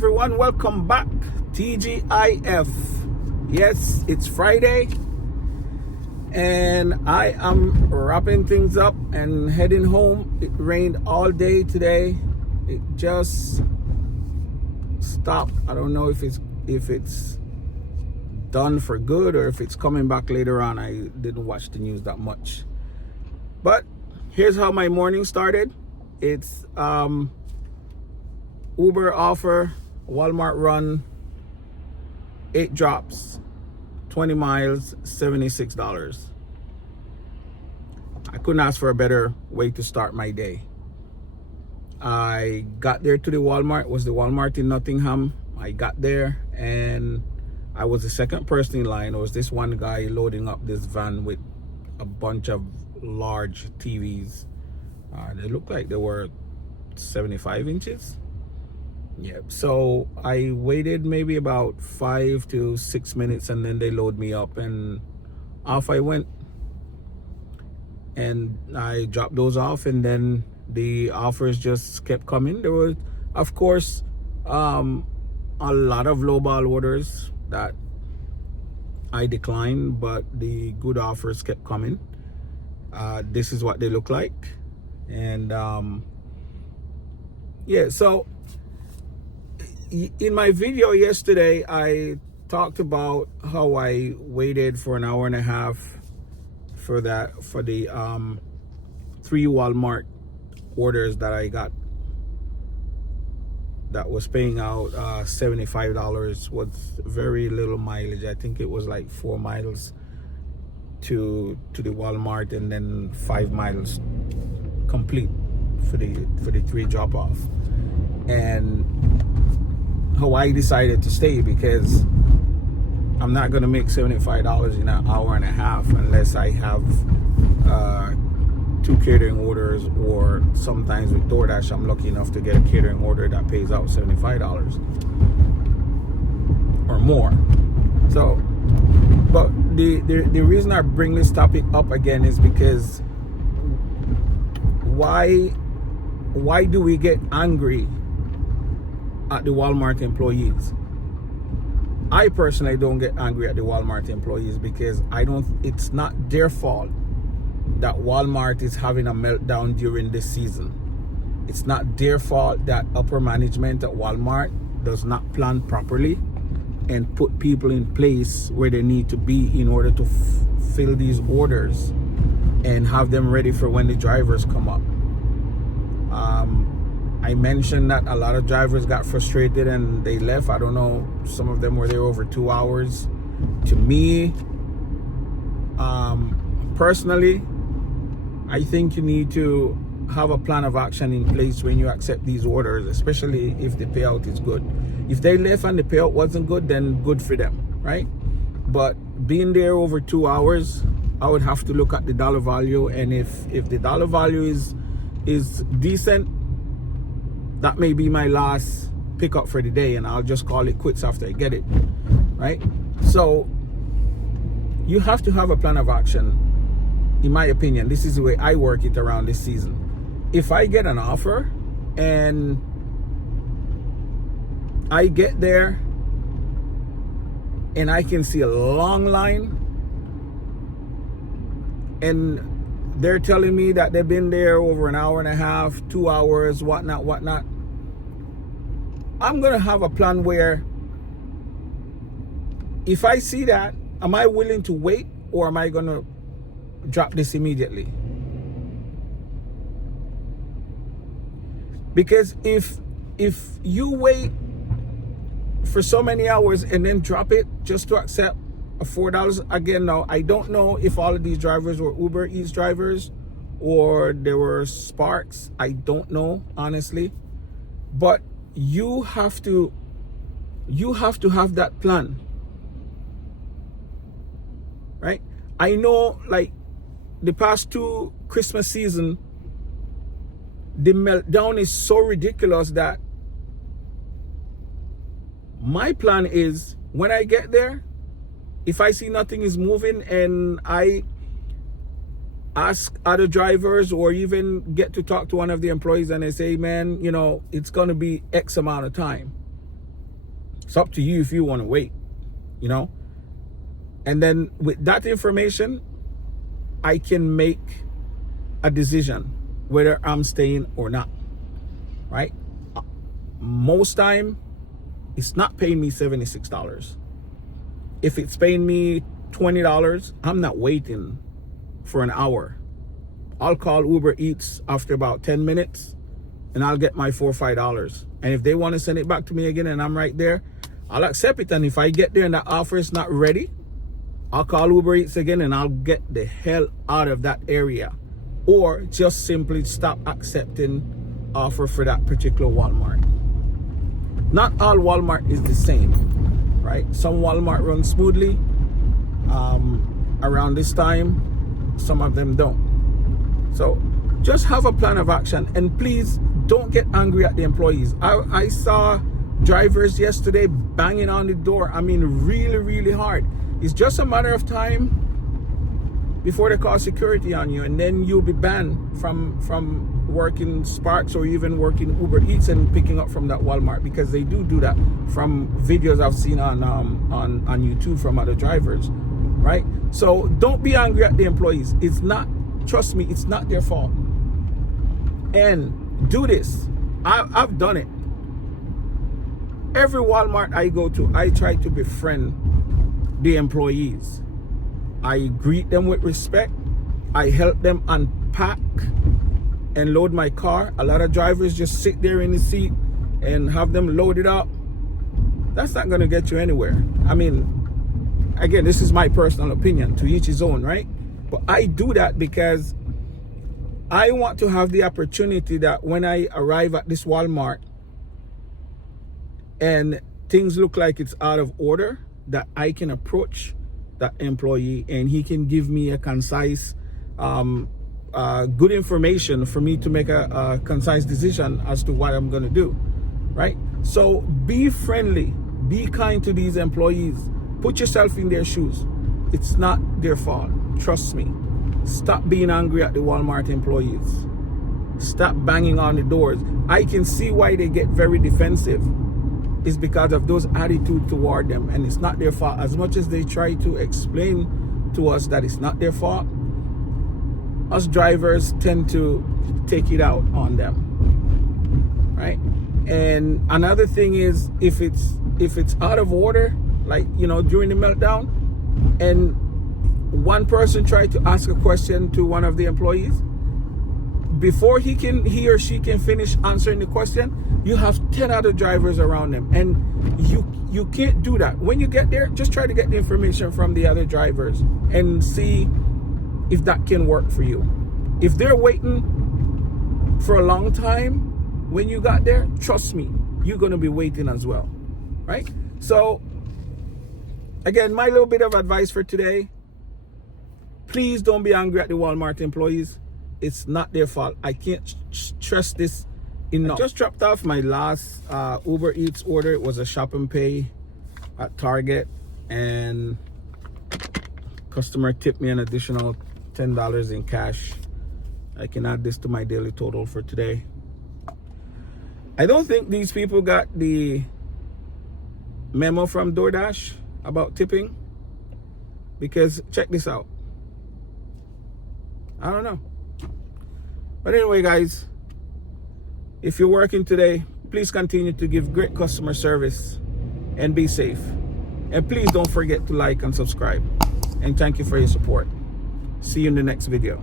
everyone, welcome back. TGIF. Yes, it's Friday and I am wrapping things up and heading home. It rained all day today. It just stopped. I don't know if it's done for good or if it's coming back later on. I didn't watch the news that much, but here's how my morning started. It's Uber offer, Walmart run, 8 drops, 20 miles, $76. I couldn't ask for a better way to start my day. I got there to the Walmart. It was the Walmart in Nottingham. I got there and I was the second person in line. There was this one guy loading up this van with a bunch of large TVs. They looked like they were 75 inches. Yeah, so I waited maybe about 5 to 6 minutes and then they load me up and off I went. And I dropped those off and then the offers just kept coming. There was, of course, a lot of lowball orders that I declined, but the good offers kept coming. This is what they look like. And yeah, so in my video yesterday, I talked about how I waited for an hour and a half for the 3 Walmart orders that I got that was paying out $75 with very little mileage. I think it was like 4 miles to the Walmart and then 5 miles complete for the 3 drop off. And how I decided to stay, because I'm not going to make $75 in an hour and a half unless I have 2 catering orders, or sometimes with DoorDash I'm lucky enough to get a catering order that pays out $75 or more. So, but the reason I bring this topic up again is because why do we get angry at the Walmart employees? I personally don't get angry at the Walmart employees because it's not their fault that Walmart is having a meltdown during this season. It's not their fault that upper management at Walmart does not plan properly and put people in place where they need to be in order to fill these orders and have them ready for when the drivers come up. I mentioned that a lot of drivers got frustrated and they left. I don't know, some of them were there over 2 hours. To me, personally, I think you need to have a plan of action in place when you accept these orders, especially if the payout is good. If they left and the payout wasn't good, then good for them, right? But being there over 2 hours, I would have to look at the dollar value, and if the dollar value is decent, that may be my last pickup for the day, and I'll just call it quits after I get it, right? So you have to have a plan of action. In my opinion, this is the way I work it around this season. If I get an offer and I get there and I can see a long line and they're telling me that they've been there over an hour and a half, 2 hours, whatnot, I'm gonna have a plan where if I see that, am I willing to wait or am I gonna drop this immediately? Because if you wait for so many hours and then drop it just to accept a $4, again, now I don't know if all of these drivers were Uber Eats drivers or there were Sparks. I don't know, honestly, but you have to have that plan, right? I know, like the past 2 Christmas season, the meltdown is so ridiculous that my plan is when I get there, if I see nothing is moving and I ask other drivers or even get to talk to one of the employees and they say, man, you know, it's going to be X amount of time, It's up to you if you want to wait, you know. And then with that information, I can make a decision whether I'm staying or not, right? Most time, it's not paying me $76. If it's paying me $20, I'm not waiting for an hour. I'll call Uber Eats after about 10 minutes and I'll get my $4 or $5. And if they want to send it back to me again and I'm right there, I'll accept it. And if I get there and that offer is not ready, I'll call Uber Eats again and I'll get the hell out of that area. Or just simply stop accepting offer for that particular Walmart. Not all Walmart is the same, right? Some Walmart run smoothly around this time, some of them don't. So just have a plan of action, and please don't get angry at the employees. I saw drivers yesterday banging on the door. I mean, really, really hard. It's just a matter of time before they call security on you, and then you'll be banned from working Sparks or even working Uber Eats and picking up from that Walmart, because they do that from videos I've seen on YouTube from other drivers, right? So don't be angry at the employees. It's not, trust me, it's not their fault. And do this. I've done it. Every Walmart I go to, I try to befriend the employees. I greet them with respect. I help them unpack and load my car. A lot of drivers just sit there in the seat and have them loaded up. That's not going to get you anywhere. I mean, again, this is my personal opinion, to each his own, right? But I do that because I want to have the opportunity that when I arrive at this Walmart and things look like it's out of order, that I can approach that employee and he can give me a concise, good information for me to make a concise decision as to what I'm going to do, right? So be friendly, be kind to these employees, put yourself in their shoes. It's not their fault, trust me. Stop being angry at the Walmart employees. Stop banging on the doors. I can see why they get very defensive. It's because of those attitudes toward them, and it's not their fault. As much as they try to explain to us that it's not their fault, us drivers tend to take it out on them, right? And another thing is, if it's out of order, like, you know, during the meltdown, and one person tried to ask a question to one of the employees, before he or she can finish answering the question, you have 10 other drivers around them, and you can't do that. When you get there, just try to get the information from the other drivers and see if that can work for you. If they're waiting for a long time when you got there, trust me, you're going to be waiting as well, right? So again, my little bit of advice for today: please don't be angry at the Walmart employees. It's not their fault. I can't stress this enough. I just dropped off my last Uber Eats order. It was a shop and pay at Target, and customer tipped me an additional $10 in cash. I can add this to my daily total for today. I don't think these people got the memo from DoorDash about tipping, because check this out. I don't know. But anyway, guys, if you're working today, please continue to give great customer service and be safe. And please don't forget to like and subscribe. And thank you for your support. See you in the next video.